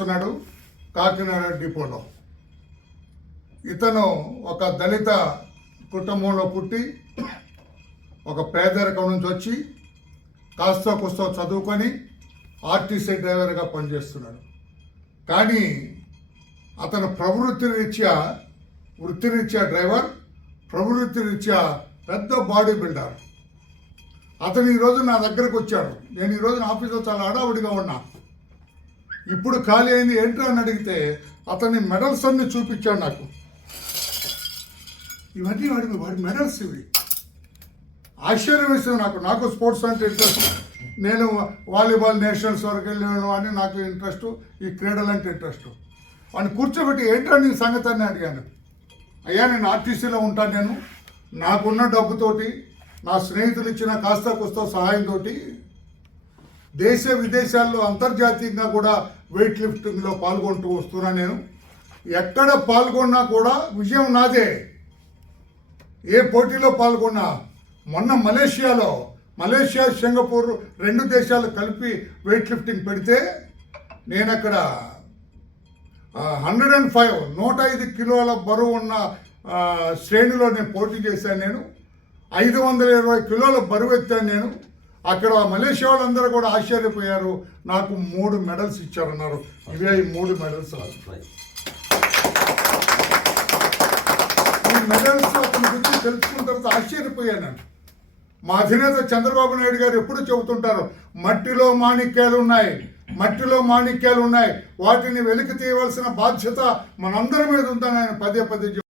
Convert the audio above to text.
పనిచేస్తున్నాడు కాకినాడ డిపోలో. ఇతను ఒక దళిత కుటుంబంలో పుట్టి ఒక పేదరికం నుంచి వచ్చి కాస్త కుస్తో చదువుకొని ఆర్టీసీ డ్రైవర్గా పనిచేస్తున్నాడు. కానీ అతను ప్రవృత్తి రీత్యా వృత్తిరీత్యా డ్రైవర్ ప్రవృత్తి రీత్యా పెద్ద బాడీ బిల్డర్. అతను ఈరోజు నా దగ్గరకు వచ్చాడు. నేను ఈరోజు నా ఆఫీస్లో చాలా హడావుడిగా ఉన్నా. ఇప్పుడు ఖాళీ అయింది ఏంటో అని అడిగితే అతని మెడల్స్ అన్ని చూపించాడు నాకు. ఇవన్నీ వాడి వాడి మెడల్స్ ఇవి. ఆశ్చర్యం వేసింది నాకు. నాకు స్పోర్ట్స్ అంటే ఇంట్రెస్ట్. నేను వాలీబాల్ నేషనల్స్ వరకు వెళ్ళాను అని నాకు ఇంట్రెస్ట్ ఈ క్రీడలు అంటే ఇంట్రెస్ట్. వాడిని కూర్చోబెట్టి ఏంటో నీ సంగతి అని అడిగాను. అయ్యా నేను ఆర్టీసీలో ఉంటాను నేను. నాకున్న డబ్బుతోటి నా స్నేహితులు ఇచ్చిన కాస్త కుస్త సహాయంతో దేశ విదేశాల్లో అంతర్జాతీయంగా కూడా వెయిట్ లిఫ్టింగ్లో పాల్గొంటూ వస్తున్నా నేను. ఎక్కడ పాల్గొన్నా కూడా విజయం నాదే. ఏ పోటీలో పాల్గొన్నా మొన్న మలేషియాలో మలేషియా సింగపూర్ రెండు దేశాలు కలిపి వెయిట్ లిఫ్టింగ్ పెడితే నేను అక్కడ హండ్రెడ్ అండ్ ఫైవ్ నూట ఐదు కిలోల బరువు ఉన్న శ్రేణిలో నేను పోటీ చేశాను నేను. ఐదు వందల ఇరవై కిలోల బరువు ఎత్తాను నేను. అక్కడ మలేషియా వాళ్ళందరూ కూడా ఆశ్చర్యపోయారు. నాకు మూడు మెడల్స్ ఇచ్చారన్నారు. ఇవే ఈ మూడు మెడల్స్ ఈ మెడల్స్ అతని గురించి తెలుసుకున్న తర్వాత ఆశ్చర్యపోయాను. మా అధినేత చంద్రబాబు నాయుడు గారు ఎప్పుడు చెబుతుంటారు మట్టిలో మాణిక్యాలు ఉన్నాయి మట్టిలో మాణిక్యాలు ఉన్నాయి. వాటిని వెలికి తీయవలసిన బాధ్యత మనందరి మీద ఉందని ఆయన పదే పదే